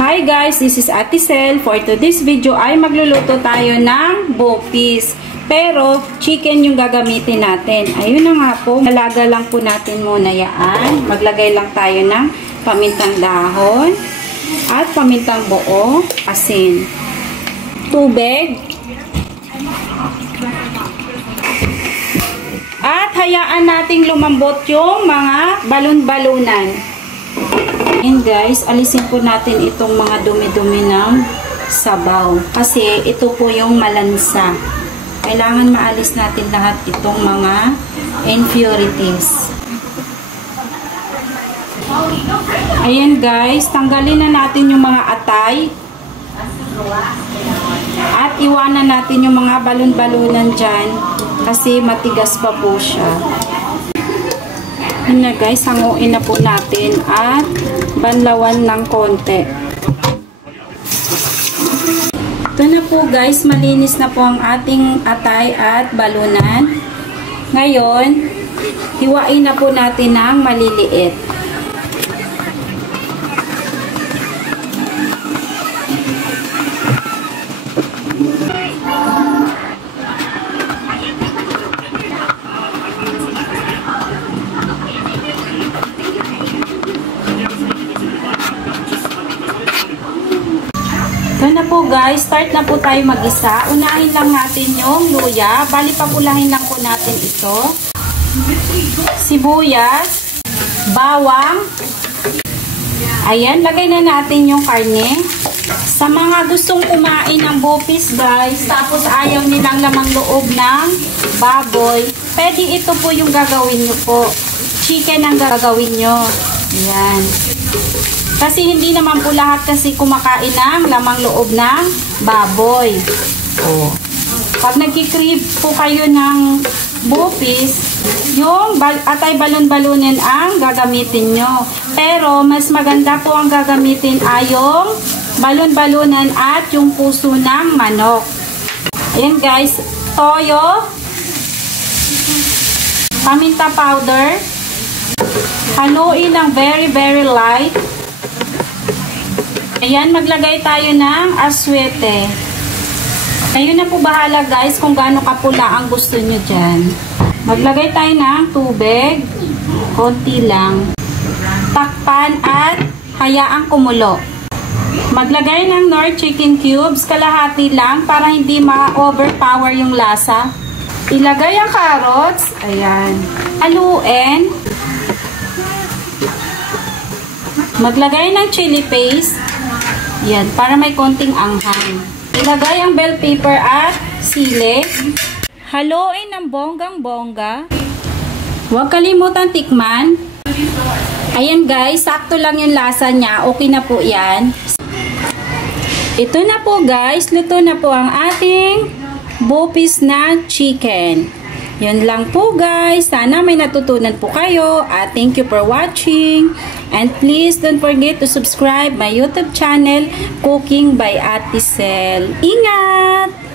Hi guys, this is Ate Sel. For today's video ay magluluto tayo ng bopis. Pero chicken yung gagamitin natin. Ayun na nga po, nalaga lang po natin muna yan. Maglagay lang tayo ng pamintang dahon at pamintang buo, asin, tubig, at hayaan nating lumambot yung mga balon-balunan. And guys, alisin po natin itong mga dumi-dumi ng sabaw. Kasi ito po yung malansa. Kailangan maalis natin lahat itong mga impurities. Ayan guys, tanggalin na natin yung mga atay. At iwanan natin yung mga balon-balunan dyan. Kasi matigas pa po siya. Yun na guys, hanguin na po natin at banlawan ng konti. Ito na po guys, malinis na po ang ating atay at balunan. Ngayon, hiwain na po natin ng maliliit. Ito na po guys, start na po tayo mag-isa. Unahin lang natin yung luya. Bali papulahin lang po natin ito. Sibuyas, bawang. Ayan, lagay na natin yung karne. Sa mga gustong kumain ng bopis guys, tapos ayaw nilang lamang loob ng baboy, pwede ito po yung gagawin nyo po. Chicken ang gagawin nyo. Ayan. Kasi hindi naman po lahat kasi kumakain ng lamang loob ng baboy. Oh. Pag nagkikrib po kayo ng bopis, yung atay balon-balunin ang gagamitin nyo. Pero mas maganda po ang gagamitin ay yung balon-balunan at yung puso ng manok. Ayan guys, toyo, paminta powder, haluin ng very light. Ayan, maglagay tayo ng aswete. Kayo na po bahala guys kung gaano kapula ang gusto nyo dyan. Maglagay tayo ng tubig. Konti lang. Takpan at hayaang kumulo. Maglagay ng Knorr chicken cubes. Kalahati lang para hindi ma-overpower yung lasa. Ilagay ang carrots. Ayan. Haluin. Maglagay ng chili paste. Yan, para may konting anghang. Ilagay ang bell pepper at sili. Haluin ng bonggang-bongga. Huwag kalimutan tikman. Ayan guys, sakto lang yung lasa niya. Okay na po yan. Ito na po guys, luto na po ang ating bopis na chicken. Yun lang po guys. Sana may natutunan po kayo. At thank you for watching. And please don't forget to subscribe my YouTube channel, Cooking by Ate Sel. Ingat!